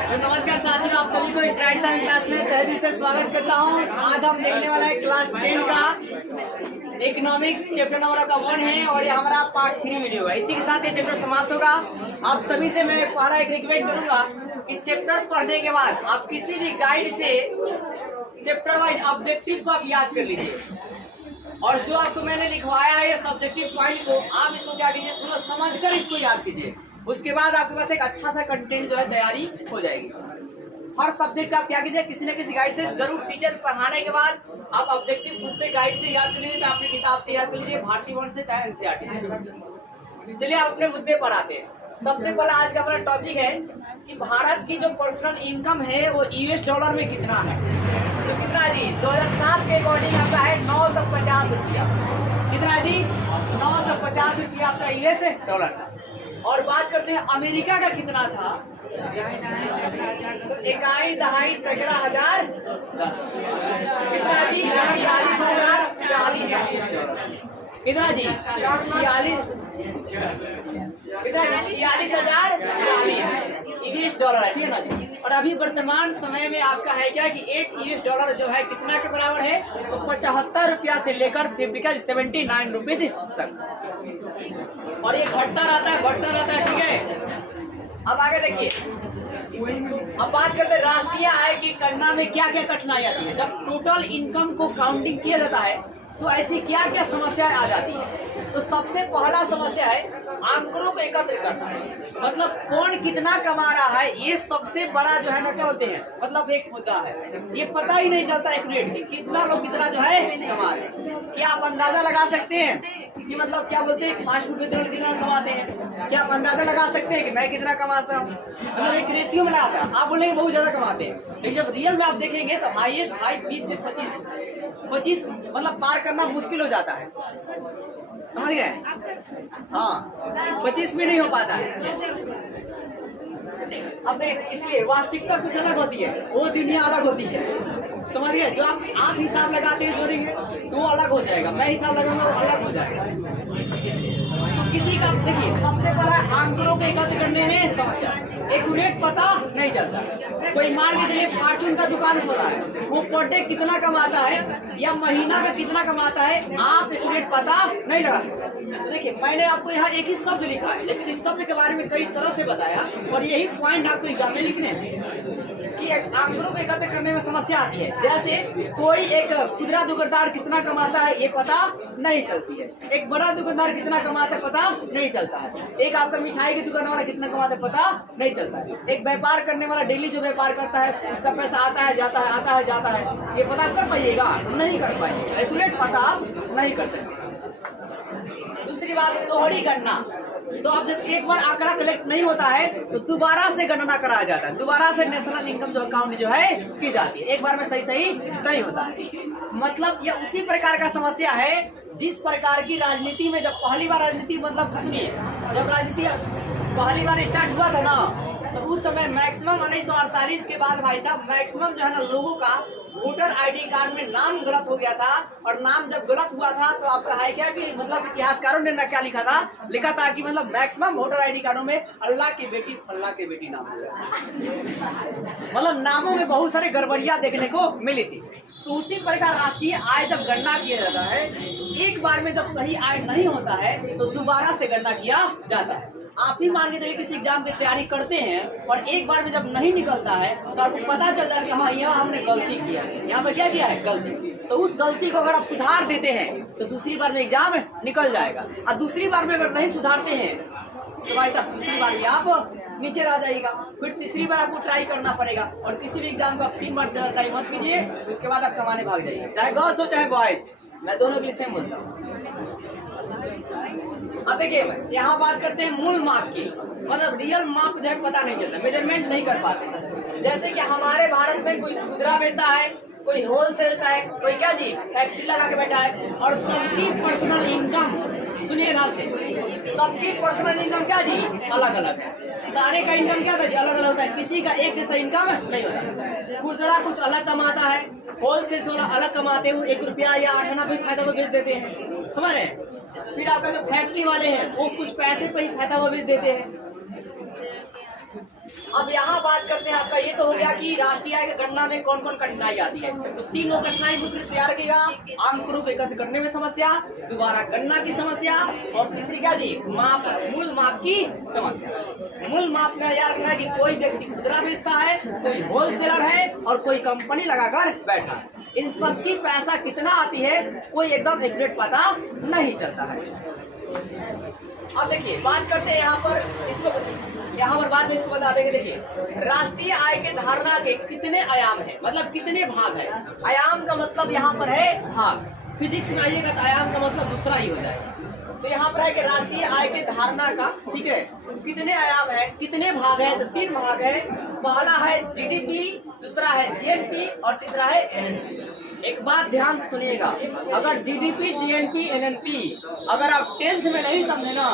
तो नमस्कार साथियों, आप सभी को स्ट्राइड साइंस क्लास में तहे दिल से स्वागत करता हूं। आज हम देखने वाला है क्लास 10 का इकोनॉमिक्स चैप्टर नंबर का 1 है और ये हमारा पार्ट 3 वीडियो है। इसी के साथ ये चैप्टर समाप्त होगा। आप सभी से मैं पहला एक रिक्वेस्ट करूंगा, इस चैप्टर पढ़ने के बाद आप किसी भी गाइड से चैप्टर वाइज ऑब्जेक्टिव को आप याद कर लीजिए और जो आपको मैंने लिखवाया है ये सब्जेक्टिव पॉइंट को आप इसको क्या कीजिए, थोड़ा समझकर इसको याद कीजिए। उसके बाद आपके पास एक अच्छा सा कंटेंट जो है तैयारी हो जाएगी। हर सब्जेक्ट का आप क्या कीजिए, किसी न किसी गाइड से जरूर, टीचर पढ़ाने के बाद आप ऑब्जेक्टिव खुद से गाइड से याद कर लीजिए, चाहे अपनी किताब से याद कर लीजिए, भारतीय बोर्ड से चाहे एनसीईआरटी से। चलिए आप अपने मुद्दे पर आते हैं। सबसे पहला आज का हमारा टॉपिक है कि भारत की जो पर्सनल इनकम है वो यूएस डॉलर में कितना है। तो कितना जी, 2007 के अकॉर्डिंग आपका है 950 रुपया। कितना जी, 950 रुपया आपका यूएस डॉलर था। और बात करते हैं अमेरिका का कितना था, इकाई दहाई सैकड़ा हजार 10। कितना जी, 40,000 40। कितना जी, 46,000 यूएस डॉलर है, ठीक है ना जी। और अभी वर्तमान समय में आपका है क्या कि एक यूएस डॉलर जो है कितना के बराबर है, तो 75 रुपया से लेकर 79 रुपीज तक। और ये घटता रहता है, बढ़ता रहता है, ठीक है। अब आगे देखिए, अब बात करते हैं राष्ट्रीय आय की गणना में क्या क्या कठिनाई आती है। जब टोटल इनकम को काउंटिंग किया जाता है तो ऐसी क्या क्या समस्याएं आ जाती है। तो सबसे पहला समस्या है आंकड़ों को एकत्र करना है, मतलब कौन कितना कमा रहा है, ये सबसे बड़ा जो है ना क्या होते हैं, मतलब एक मुद्दा है। ये पता ही नहीं चलता एक्यूरेटली कितना लोग कितना जो है कमा रहे हैं। क्या आप अंदाजा लगा सकते हैं कि मतलब क्या बोलते हैं फास्ट फूड वितरण कितना कमाते हैं? क्या आप अंदाजा लगा सकते हैं कि मैं कितना कमाता हूँ? मतलब एक रेशियो में लगाता है, आप बोलेंगे बहुत ज्यादा कमाते हैं, लेकिन जब रियल में आप देखेंगे तो हाईएस्ट हाई 20 से 25 मतलब पार करना मुश्किल हो जाता है, समझ गए? हाँ, 25 में नहीं हो पाता है। अब देख, इसलिए वास्तविकता कुछ अलग होती है, वो दुनिया अलग होती है, समझ गए? जो आप हिसाब लगाते हैं जोड़ेंगे तो वो अलग हो जाएगा, मैं हिसाब लगाऊंगा वो अलग हो जाएगा। तो किसी का देखिए, सबसे पहला आंकड़ों को एकत्र करने में समस्या, एक्यूरेट पता नहीं चलता। कोई मान के चलिए फॉर्चून का दुकान खोला है, वो पर डे कितना कमाता है या महीना का कितना कमाता है, आप एक्यूरेट पता नहीं लगा सकते। तो देखिए, मैंने आपको यहाँ एक ही शब्द लिखा है, लेकिन इस शब्द के बारे में कई तरह से बताया और यही पॉइंट आपको एग्जाम में लिखने हैं कि आंकड़ों को एकत्र करने में समस्या आती है। जैसे कोई एक खुदरा दुकानदार कितना कमाता है ये पता नहीं चलती है, एक बड़ा दुकानदार कितना कमाता है पता नहीं चलता है, एक आपका मिठाई की दुकान वाला कितना कमाता है पता नहीं चलता है, एक व्यापार करने वाला डेली जो व्यापार करता है उसका पैसा आता है जाता है, आता है जाता है, ये पता कर पाइएगा? नहीं कर पाएंगे, एक्यूरेट पता नहीं कर सकते। दूसरी बात, दोहरी गणना। तो अब जब एक बार आंकड़ा कलेक्ट नहीं होता है तो दोबारा से गणना कराया जाता है, दोबारा से नेशनल इनकम जो अकाउंट जो है की जाती है, एक बार में सही नहीं होता है। मतलब यह उसी प्रकार का समस्या है जिस प्रकार की राजनीति में जब पहली बार राजनीति, मतलब सुनिए, जब राजनीति पहली बार स्टार्ट हुआ था ना, तो उस समय मैक्सिमम 1948 के बाद भाई साहब मैक्सिमम जो है ना लोगों का वोटर आईडी कार्ड में नाम गलत हो गया था। और नाम जब गलत हुआ था तो आपका है क्या कि मतलब इतिहासकारों ने क्या लिखा था कि मतलब मैक्सिमम वोटर आईडी कार्डों में अल्लाह की बेटी फल्ला की बेटी नाम, मतलब नामों में बहुत सारे गड़बड़ियां देखने को मिली थी। तो उसी प्रकार राष्ट्रीय आय जब गणना किया जाता है, एक बार में जब सही आय नहीं होता है तो दोबारा से गणना किया जाता है। आप ही मान के चलिए किसी एग्जाम की तैयारी करते हैं और एक बार में जब नहीं निकलता है तो आपको पता चलता है कि हाँ यहाँ हमने गलती किया है, यहाँ पर क्या किया है गलती। तो उस गलती को अगर आप सुधार देते हैं तो दूसरी बार में एग्जाम निकल जाएगा, और दूसरी बार में अगर नहीं सुधारते हैं तो भाई साहब दूसरी बार भी आप नीचे रह जाएगा, फिर तीसरी बार आपको ट्राई करना पड़ेगा। और किसी भी एग्जाम को आप 3 बार ज्यादा ट्राई मत कीजिए, उसके बाद आप कमाने भाग जाइए, चाहे गर्ल्स हो चाहे बॉयज, मैं दोनों के लिए सेम बोलता हूँ। अब देखिए, यहाँ बात करते हैं मूल माप की, मतलब रियल माप जो है पता नहीं चलता, मेजरमेंट नहीं कर पाते। जैसे कि हमारे भारत में कोई खुदरा बेचता है, कोई होलसेल्स है, कोई क्या जी फैक्ट्री लगा के बैठा है, और सबकी पर्सनल इनकम, सुनिए ध्यान से, सबकी पर्सनल इनकम क्या जी अलग अलग है। सारे का इनकम क्या था जी अलग अलग होता है, किसी का एक जैसा इनकम नहीं होता। खुदरा कुछ अलग कमाता है, होलसेल्स वाला अलग कमाते हैं, 1 रुपया या 8 आना पे फायदा वो बेच देते हैं, समझ रहे हैं। फिर आपका जो फैक्ट्री वाले हैं वो कुछ पैसे पे ही फायदा वो बेच देते हैं। अब यहाँ बात करते हैं, आपका ये तो हो गया कि राष्ट्रीय आय की गणना में कौन कौन कठिनाई आती है। तो तीनों कठिनाई मुख्य रूप से याद रखिएगा, अंक रूप एकत्र करने में समस्या, दोबारा गणना की समस्या, और तीसरी क्या जी, माप, मूल माप की समस्या। मूल माप में याद रखना है कि कोई व्यक्ति खुदरा बेचता है, कोई होलसेलर है और कोई कंपनी लगाकर बैठा है। इन सबकी पैसा कितना आती है कोई एकदम एक्यूरेट पता नहीं चलता है। अब देखिए बात करते हैं यहाँ पर, इसको यहाँ पर बाद में इसको बता देंगे। देखिए राष्ट्रीय आय के धारणा के कितने आयाम हैं, मतलब कितने भाग है। आयाम का मतलब यहाँ पर है भाग, फिजिक्स में आइएगा तो आयाम का मतलब दूसरा ही हो जाएगा। तो यहाँ पर है कि राष्ट्रीय आय के धारणा का, ठीक है, कितने आयाम है, कितने भाग है, तो 3 भाग है। पहला है जीडीपी, दूसरा है जीएनपी और तीसरा है एनएनपी। एक बात ध्यान से सुनिएगा, अगर जीडीपी, जीएनपी, एनएनपी अगर आप 10th में नहीं समझे ना,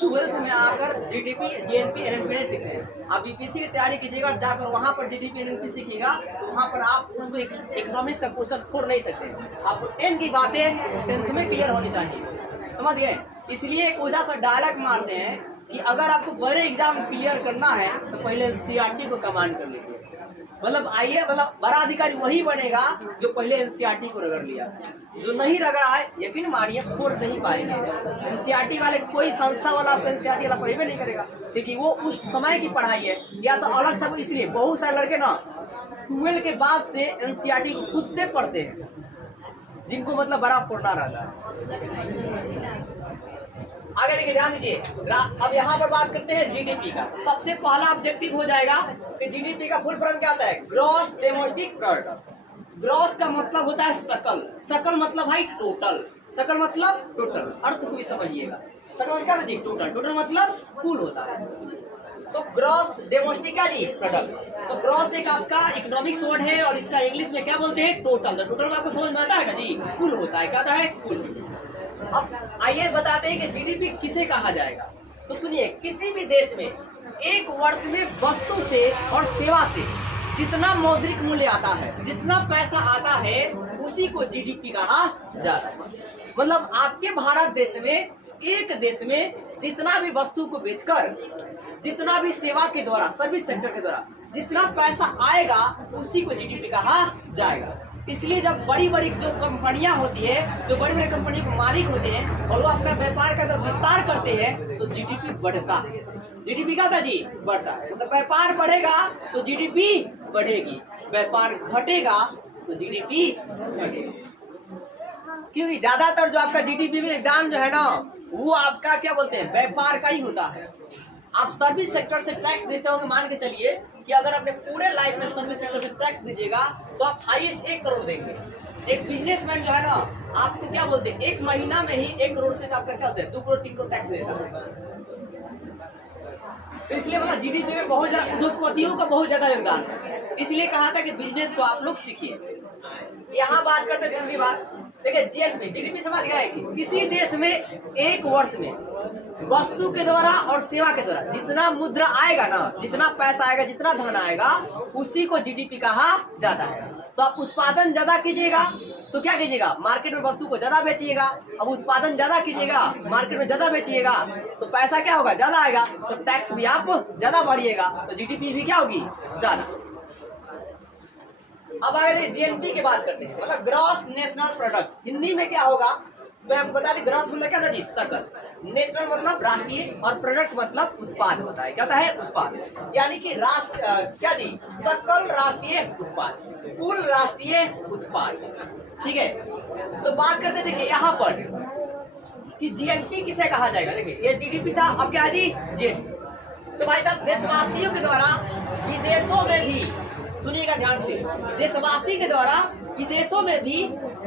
तो 12th में आकर जीडीपी, जीएनपी, एनएनपी नहीं सीखे। आप बीपीएससी की तैयारी कीजिएगा, जाकर वहां पर जीडीपी, एनएनपी सीखिएगा, तो वहां पर आप उसको इकोनॉमिक्स का क्वेश्चन छोड़ नहीं सकते। आपको 10 की बातें 10th में क्लियर होनी चाहिए, समझ गए। इसलिए एक ओझा सा डायलॉग मारते हैं कि अगर आपको बड़े एग्जाम क्लियर करना है तो पहले एनसीईआरटी को कमांड कर लीजिए। मतलब आइए, मतलब बड़ा अधिकारी वही बनेगा जो पहले एनसीईआरटी को रगड़ लिया। जो नहीं रगड़ा है यकीन मानिए फोड़ नहीं पाएंगे। एनसीईआरटी वाले, कोई संस्था वाला आपको एनसीईआरटी वाला पढ़ेबे नहीं करेगा, क्योंकि वो उस समय की पढ़ाई है। या तो अलग सब, इसलिए बहुत सारे लड़के ना 12 के बाद से एनसीईआरटी को खुद से पढ़ते हैं, जिनको मतलब बड़ा फोड़ना रहता है। आगे देखिए, ध्यान दीजिए। अब यहाँ पर बात करते हैं जीडीपी का। सबसे पहला ऑब्जेक्टिव हो जाएगा कि जीडीपी का फुल फॉर्म क्या होता है, ग्रॉस डोमेस्टिक प्रोडक्ट। ग्रॉस का मतलब होता है सकल, सकल मतलब भाई टोटल, सकल मतलब टोटल, अर्थ को भी समझिएगा। सकल मतलब क्या जी, टोटल, टोटल मतलब कुल होता है। तो ग्रॉस डोमेस्टिक का जी प्रोडक्ट, तो ग्रॉस एक आपका इकोनॉमिक्स वर्ड है और इसका इंग्लिश में क्या बोलते हैं, टोटल। तो टोटल में आपको समझ में आता है ना जी, कुल होता है, क्या होता है, कुल। अब आइए बताते हैं कि जीडीपी किसे कहा जाएगा। तो सुनिए, किसी भी देश में एक वर्ष में वस्तु से और सेवा से जितना मौद्रिक मूल्य आता है, जितना पैसा आता है, उसी को जीडीपी कहा जाता है। मतलब आपके भारत देश में, एक देश में जितना भी वस्तु को बेचकर, जितना भी सेवा के द्वारा, सर्विस सेक्टर के द्वारा जितना पैसा आएगा, उसी को जीडीपी कहा जाएगा। इसलिए जब बड़ी बड़ी जो कंपनियां होती है, जो बड़ी बड़ी कंपनी के मालिक होते हैं और वो अपना व्यापार का जब विस्तार करते हैं तो जीडीपी बढ़ता है। जीडीपी का था जी, बढ़ता है। मतलब व्यापार बढ़ेगा तो जीडीपी बढ़ेगी, व्यापार घटेगा तो जीडीपी घटेगी। क्योंकि ज्यादातर जो आपका जीडीपी में योगदान जो है ना, वो आपका क्या बोलते हैं, व्यापार का ही होता है। आप सर्विस सेक्टर से टैक्स देते होंगे, मान के चलिए कि अगर अपने पूरे लाइफ में सर्विस सेक्टर से टैक्स दीजिएगा तो आप हाईएस्ट 1 करोड़ देंगे। एक बिजनेसमैन जो है ना, आपको क्या बोलते हैं, 1 महीना में ही 1 करोड़ से आपका क्या होता है, 2 करोड़ 3 करोड़ टैक्स देता है। तो इसलिए मतलब जीडीपी में बहुत ज्यादा उद्योगपतियों का बहुत ज्यादा योगदान है। इसलिए कहा था कि बिजनेस को आप लोग सीखिए। यहाँ बात करते हैं दूसरी बात, देखिए जीएनपी, जीडीपी समझ गए कि किसी देश में एक वर्ष में वस्तु के द्वारा और सेवा के द्वारा जितना मुद्रा आएगा ना, जितना पैसा आएगा, जितना धन आएगा, उसी को जीडीपी कहा जाता है। तो आप उत्पादन ज्यादा कीजिएगा तो क्या कीजिएगा, मार्केट में वस्तु को ज्यादा बेचिएगा। अब उत्पादन ज्यादा कीजिएगा, मार्केट में ज्यादा बेचिएगा, तो पैसा क्या होगा, ज्यादा आएगा, तो टैक्स भी आप ज्यादा बढ़िएगा, तो जीडीपी भी क्या होगी, ज्यादा। अब आगे जीएनपी की बात करते हैं, मतलब ग्रॉस नेशनल प्रोडक्ट। हिंदी में क्या होगा, मैं आपको बता दें, ग्रॉस मतलब क्या था जी, सकल, नेशनल मतलब राष्ट्रीय, और प्रोडक्ट मतलब उत्पाद होता है। क्या होता है, उत्पाद। यानी कि राष्ट्र क्या जी, सकल राष्ट्रीय उत्पाद, कुल राष्ट्रीय उत्पाद, ठीक है। तो बात करते, देखिए यहाँ पर कि जीएनपी किसे कहा जाएगा। देखिए ये जीडीपी था, अब क्या है जी, जीएनपी। तो भाई साहब, देशवासियों के द्वारा विदेशों में भी, सुनिएगा ध्यान से, देशवासी के द्वारा विदेशों में भी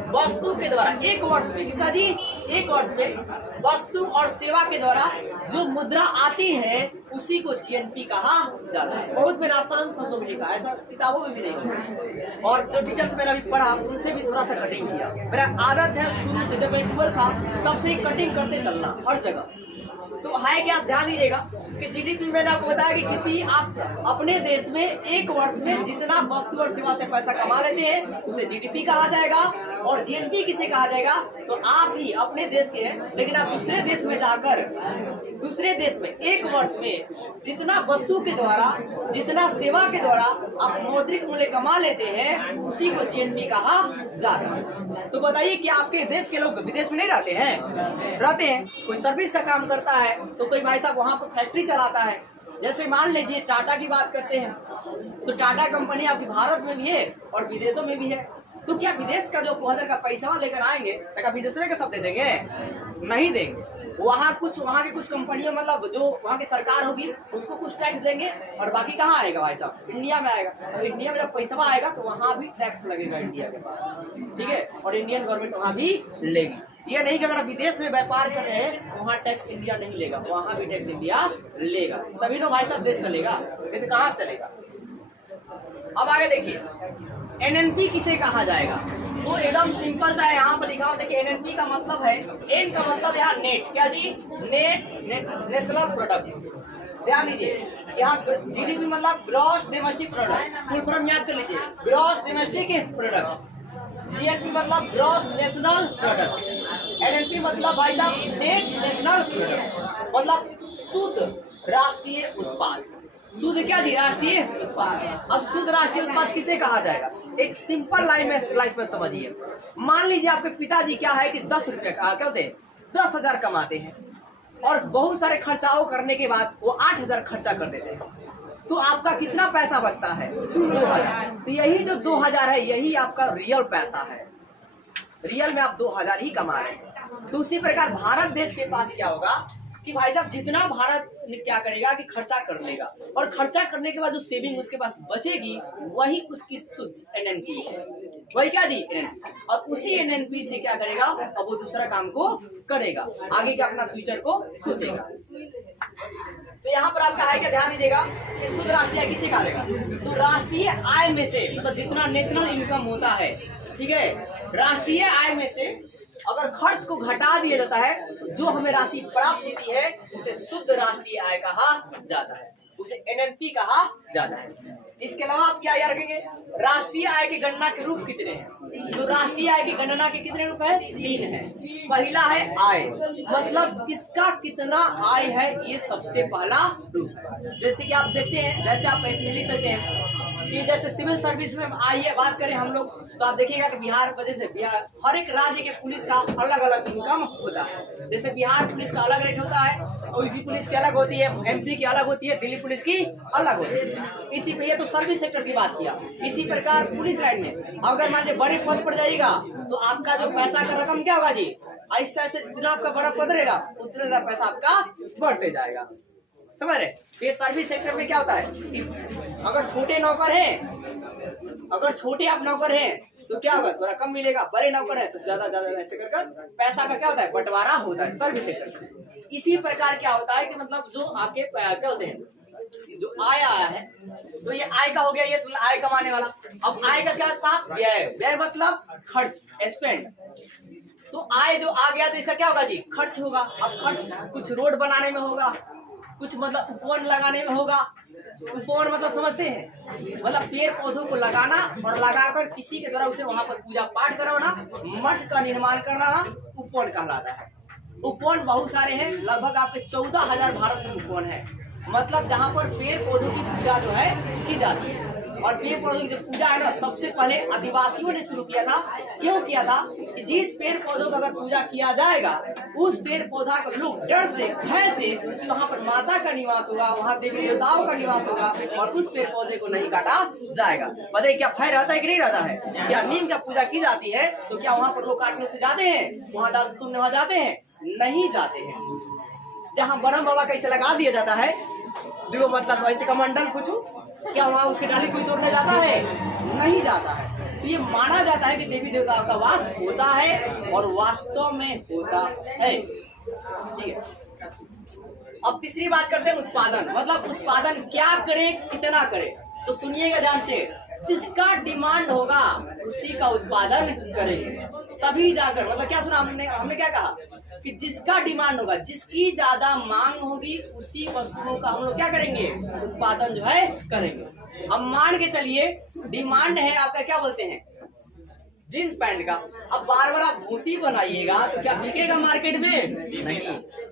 वस्तु के द्वारा एक वर्ष में, कितना जी, एक वर्ष में वस्तु और सेवा के द्वारा जो मुद्रा आती है, उसी को जीएनपी कहा जाता है। बहुत मैंने आसान शब्दों में लिखा, ऐसा किताबों में भी नहीं होता। और जो टीचर्स मैंने अभी पढ़ा, उनसे भी थोड़ा सा कटिंग किया। मेरा आदत है शुरू से, जब मैं 12 था तब से ही कटिंग करते चलना हर जगह। तो है क्या, ध्यान दीजिएगा कि जीडीपी मैंने आपको बताया कि किसी आप अपने देश में एक वर्ष में जितना वस्तु और सेवा से पैसा कमा लेते हैं, उसे जीडीपी कहा जाएगा। और जीएनपी किसे कहा जाएगा? तो आप ही अपने देश के हैं, लेकिन आप दूसरे देश में जाकर दूसरे देश में एक वर्ष में जितना वस्तु के द्वारा, जितना सेवा के द्वारा आप मौद्रिक मूल्य कमा लेते हैं, उसी को जीएनपी कहा जाता है। तो बताइए कि आपके देश के लोग विदेश में नहीं रहते हैं? रहते हैं। कोई सर्विस का काम करता है तो कोई भाई साहब वहाँ पर फैक्ट्री चलाता है। जैसे मान लीजिए टाटा की बात करते हैं, तो टाटा कंपनी आपके भारत में भी है और विदेशों में भी है। तो क्या विदेश का जो उधर का पैसा लेकर आएंगे तो क्या विदेश में का सब दे देंगे? नहीं देंगे। वहाँ के कुछ कंपनियों, मतलब जो वहाँ की सरकार होगी, उसको कुछ टैक्स देंगे और बाकी कहाँ आएगा भाई साहब? इंडिया में आएगा। और इंडिया में जब पैसा आएगा तो वहाँ भी टैक्स लगेगा इंडिया के पास, ठीक है? और इंडियन गवर्नमेंट वहाँ भी लेगी। ये नहीं कि अगर आप विदेश में व्यापार कर रहे हैं वहाँ टैक्स इंडिया नहीं लेगा, वहाँ भी टैक्स इंडिया लेगा, तभी तो भाई साहब देश चलेगा, नहीं तो कहाँ चलेगा? अब आगे देखिए, एनएनपी किसे कहा जाएगा? तो एकदम सिंपल सा है, यहाँ पर लिखा हुआ देखिए। एनएनपी का मतलब है, एन का मतलब यहाँ नेट, क्या जी? Net national product. ध्यान दीजिए, यहाँ जीडीपी मतलब gross domestic product, full form याद कर लीजिए, ग्रॉस डोमेस्टिक प्रोडक्ट। जीएनपी मतलब ग्रॉस नेशनल प्रोडक्ट। एनएनपी मतलब भाई साहब नेट नेशनल प्रोडक्ट, मतलब शुद्ध राष्ट्रीय उत्पाद। शुद्ध क्या जी? राष्ट्रीय उत्पाद। अब शुद्ध राष्ट्रीय उत्पाद किसे कहा जाएगा? एक सिंपल लाइफ में समझिए। मान लीजिए आपके पिताजी क्या है कि 10 रुपए क्या होते हैं, 10,000 कमाते हैं और बहुत सारे खर्चाओं करने के बाद वो 8,000 खर्चा कर देते हैं, तो आपका कितना पैसा बचता है? 2,000। तो यही जो 2,000 है, यही आपका रियल पैसा है। रियल में आप 2,000 ही कमा रहे हैं। तो उसी प्रकार भारत देश के पास क्या होगा कि भाई साहब जितना भारत क्या करेगा कि खर्चा कर लेगा, और खर्चा करने के बाद जो सेविंग उसके पास बचेगी वही उसकी शुद्ध एनएनपी है। वही क्या जी? एनएनपी। और उसी एनएनपी से क्या करेगा? अब वो दूसरा काम को करेगा, आगे का अपना फ्यूचर को सोचेगा। तो यहाँ पर आपका आय का ध्यान दीजिएगा कि शुद्ध राष्ट्रीय आय किसे कहा जाएगा? तो राष्ट्रीय आय में से, मतलब जितना नेशनल इनकम होता है, ठीक है, राष्ट्रीय आय में से अगर खर्च को घटा दिया जाता है, जो हमें राशि प्राप्त होती है उसे शुद्ध राष्ट्रीय आय कहा जाता है, उसे एनएनपी कहा जाता है। इसके अलावा आप क्या याद रखेंगे? राष्ट्रीय आय की गणना के रूप कितने हैं? तो राष्ट्रीय आय की गणना के कितने रूप हैं? 3 हैं। पहला है आय, मतलब किसका कितना आय है, ये सबसे पहला रूप है। जैसे कि आप देखते हैं, जैसे आप इसमें लिख सकते हैं कि जैसे सिविल सर्विस में आइए बात करें हम लोग, तो आप देखिएगा कि बिहार वजह से बिहार हर एक राज्य के पुलिस का अलग अलग इनकम होता है। जैसे बिहार पुलिस का अलग रेट होता है, यूपी पुलिस की अलग होती है, एमपी की अलग होती है, दिल्ली पुलिस की अलग होती है। इसी पे ये तो सर्विस सेक्टर की बात किया। इसी प्रकार पुलिस लाइन में अगर मान लीजिए बड़े पद पर जाइएगा तो आपका जो पैसा का रकम क्या होगा जी? आहिस्ता आहिस्ता जितना आपका बड़ा पद रहेगा उतना ज्यादा पैसा आपका बढ़ते जाएगा। समझ रहे? ये सर्विस सेक्टर में क्या होता है कि अगर छोटे नौकर हैं, अगर छोटे आप नौकर हैं तो क्या होगा? थोड़ा कम मिलेगा, बड़े नौकर है तो ज्यादा ऐसे कर पैसा का क्या होता है? बंटवारा होता है सर्विस सेक्टर में। इसी प्रकार क्या होता है कि मतलब जो आपके क्या होते हैं, जो आय आया है, तो ये आय का हो गया, ये आय कमाने वाला। अब आय का क्या साथ? व्यय। व्यय मतलब खर्च, स्पेंड। तो आय जो आ गया तो इसका क्या होगा जी? खर्च होगा। अब खर्च कुछ रोड बनाने में होगा, कुछ मतलब उपवन लगाने में होगा। उपवन मतलब समझते हैं, मतलब पेड़ पौधों को लगाना और लगाकर किसी के द्वारा उसे वहां पर पूजा पाठ करवाना, मठ का निर्माण करना उपवन कहलाता है। उपवन बहुत सारे हैं, लगभग आपके 14,000 भारत में उपवन है, मतलब जहाँ पर पेड़ पौधों की पूजा जो है की जाती है। और पेड़ पौधों की जो पूजा है ना, सबसे पहले आदिवासियों ने शुरू किया था। क्यों किया था? कि जिस पेड़ पौधों का अगर पूजा किया जाएगा, उस पेड़ पौधा को लोग डर से, भय से कि वहाँ पर माता का निवास होगा, वहाँ देवी देवताओं का निवास होगा और उस पेड़ पौधे को नहीं काटा जाएगा। बताइए क्या भय रहता है कि नहीं रहता है? क्या नीम का पूजा की जाती है तो क्या वहाँ पर लोग काटने से जाते हैं? वहाँ जाते हैं? नहीं जाते हैं। जहाँ ब्रह्म बाबा कैसे लगा दिया जाता है, देखो मतलब वैसे कमंडल कुछ, क्या वहाँ उसकी डाली कोई तोड़ने जाता है? नहीं जाता है। तो ये माना जाता है कि देवी देवताओं का वास होता है और वास्तव में होता है। ठीक है, अब तीसरी बात करते हैं उत्पादन। मतलब उत्पादन क्या करे, कितना करे। तो सुनिएगा ध्यान से, जिसका डिमांड होगा उसी का उत्पादन करेंगे, तभी जाकर, मतलब क्या सुना हमने क्या कहा कि जिसका डिमांड होगा, जिसकी ज्यादा मांग होगी उसी वस्तुओं का हम लोग क्या करेंगे? उत्पादन जो है करेंगे। अब मान के चलिए डिमांड है आपका, क्या बोलते हैं, जींस पैंट का। अब बार बार आप धोती बनाइएगा तो क्या बिकेगा मार्केट में? नहीं,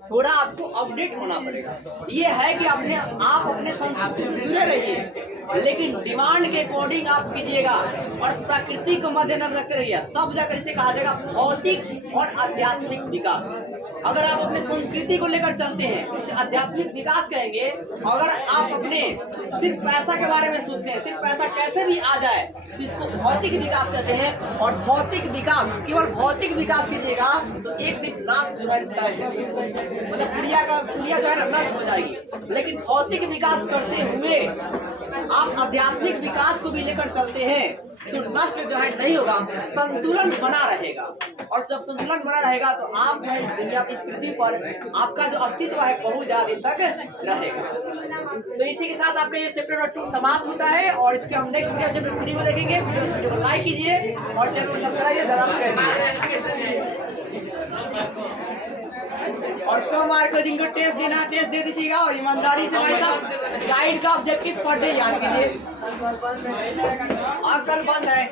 थोड़ा आपको अपडेट होना पड़ेगा। ये है कि आप अपने संस्कृति से जुड़े रहिए, लेकिन डिमांड के अकॉर्डिंग आप कीजिएगा और प्रकृति को मद्देनजर रखते रहिए, तब जाकर इसे कहा जाएगा भौतिक और आध्यात्मिक विकास। अगर आप अपने संस्कृति को लेकर चलते हैं उसे आध्यात्मिक विकास कहेंगे। अगर आप अपने सिर्फ पैसा के बारे में सोचते हैं, सिर्फ पैसा कैसे भी आ जाए, तो इसको भौतिक विकास कहते हैं। और भौतिक विकास, केवल भौतिक विकास कीजिएगा तो एक दिन नाश जो है मतलब दुनिया जो है ना नष्ट हो जाएगी। लेकिन भौतिक विकास करते हुए आप आध्यात्मिक विकास को भी लेकर चलते हैं तो नष्ट जो है नहीं होगा, संतुलन बना रहेगा। और जब संतुलन बना रहेगा तो आप जो है इस दुनिया की पृथ्वी पर आपका जो अस्तित्व है बहुत ज्यादा दिन तक रहेगा। तो इसी के साथ आपका ये चैप्टर नंबर 2 समाप्त होता है और इसके हम नेक्स्ट वीडियो चैप्टर 3 को देखेंगे। वीडियो को लाइक कीजिए और चैनल को सब्सक्राइब ज्यादा करिए। और सोमवार को जिनको टेस्ट देना टेस्ट दे दीजिएगा और ईमानदारी से भाई साहब गाइड का ऑब्जेक्टिव पर डे याद कीजिए। कल बंद है।